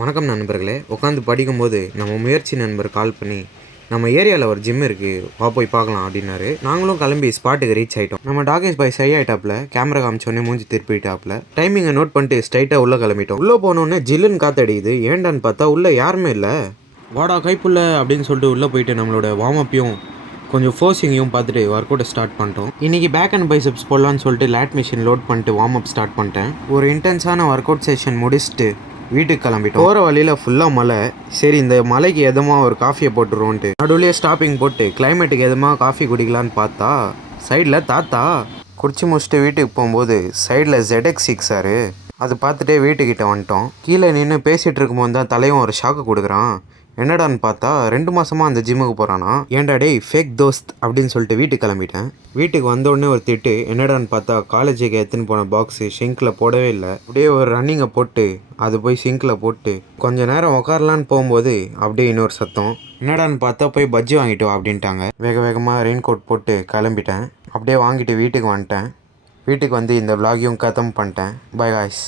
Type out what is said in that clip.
வணக்கம் நண்பர்களே. உட்காந்து படிக்கும்போது நம்ம முயற்சி நண்பர் கால் பண்ணி, நம்ம ஏரியாவில் ஒரு ஜிம் இருக்குது, வா போய் பார்க்கலாம் அப்படின்னாரு. நாங்களும் கிளம்பி ஸ்பாட்டுக்கு ரீச் ஆகிட்டோம். நம்ம டாகேஷ் பாய் சை ஆகிட்டாப்புல, கேமரா காமிச்சோடனே மூஞ்சி திருப்பிட்டாப்புல. டைமிங்கை நோட் பண்ணிட்டு ஸ்ட்ரைட்டாக உள்ளே கிளம்பிட்டோம். உள்ளே போனோடனே ஜில்லுன்னு காற்றடிக்குது. ஏண்டான்னு பார்த்தா உள்ளே யாருமே இல்லை. வாடா கைப்புள்ள அப்படின்னு சொல்லிட்டு உள்ளே போயிட்டு நம்மளோட வார்ம் அப்பையும் கொஞ்சம் ஃபோர்ஸிங்கையும் பார்த்துட்டு ஒர்க் அவுட்டை ஸ்டார்ட் பண்ணிட்டோம். இன்றைக்கி பேக் அண்ட் பைசப்ஸ் போடலான்னு சொல்லிட்டு லேட் மிஷின் லோட் பண்ணிட்டு வார்ம் அப் ஸ்டார்ட் பண்ணிட்டேன். ஒரு இன்டென்ஸான ஒர்க் அவுட் செஷன் முடிச்சுட்டு வீட்டுக்கு கிளம்பிட்டோம். போகிற வழியில் ஃபுல்லாக மழை. சரி, இந்த மலைக்கு எதமாக ஒரு காஃபியை போட்டுருவோன்ட்டு நடுவுலேயே ஸ்டாப்பிங் போட்டு கிளைமேட்டுக்கு எதமாக காஃபி குடிக்கலான்னு பார்த்தா சைடில் தாத்தா குடிச்சு முடிச்சுட்டு வீட்டுக்கு போகும்போது சைடில் ZX6 அது பார்த்துட்டே வீட்டுக்கிட்ட வந்துட்டோம். கீழே நின்று பேசிகிட்டு இருக்கும்போது தான் தலைவன் ஒரு ஷாக்கு கொடுக்குறான். என்னடான்னு பார்த்தா 2 மாதமாக அந்த ஜிம்முக்கு போகிறானா. ஏன்டா டேய் ஃபேக் தோஸ்த் அப்படின்னு சொல்லிட்டு வீட்டுக்கு கிளம்பிட்டேன். வீட்டுக்கு வந்தோடனே ஒரு திட்டு. என்னடான்னு பார்த்தா காலேஜுக்கு எடுத்துன்னு போன பாக்ஸு ஷிங்கில் போடவே இல்லை. அப்படியே ஒரு ரன்னிங்கை போட்டு அது போய் ஷிங்கில் போட்டு கொஞ்சம் நேரம் உட்காரலான்னு போகும்போது அப்படியே இன்னொரு சத்தம். என்னடான்னு பார்த்தா போய் பஜ்ஜி வாங்கிட்டு வா அப்படின்ட்டாங்க. வேக வேகமாக ரெயின் கோட் போட்டு கிளம்பிட்டேன். அப்படியே வாங்கிட்டு வீட்டுக்கு வந்துட்டேன். வீட்டுக்கு வந்து இந்த விலாகையும் கத்தம் பண்ணிட்டேன். By guys.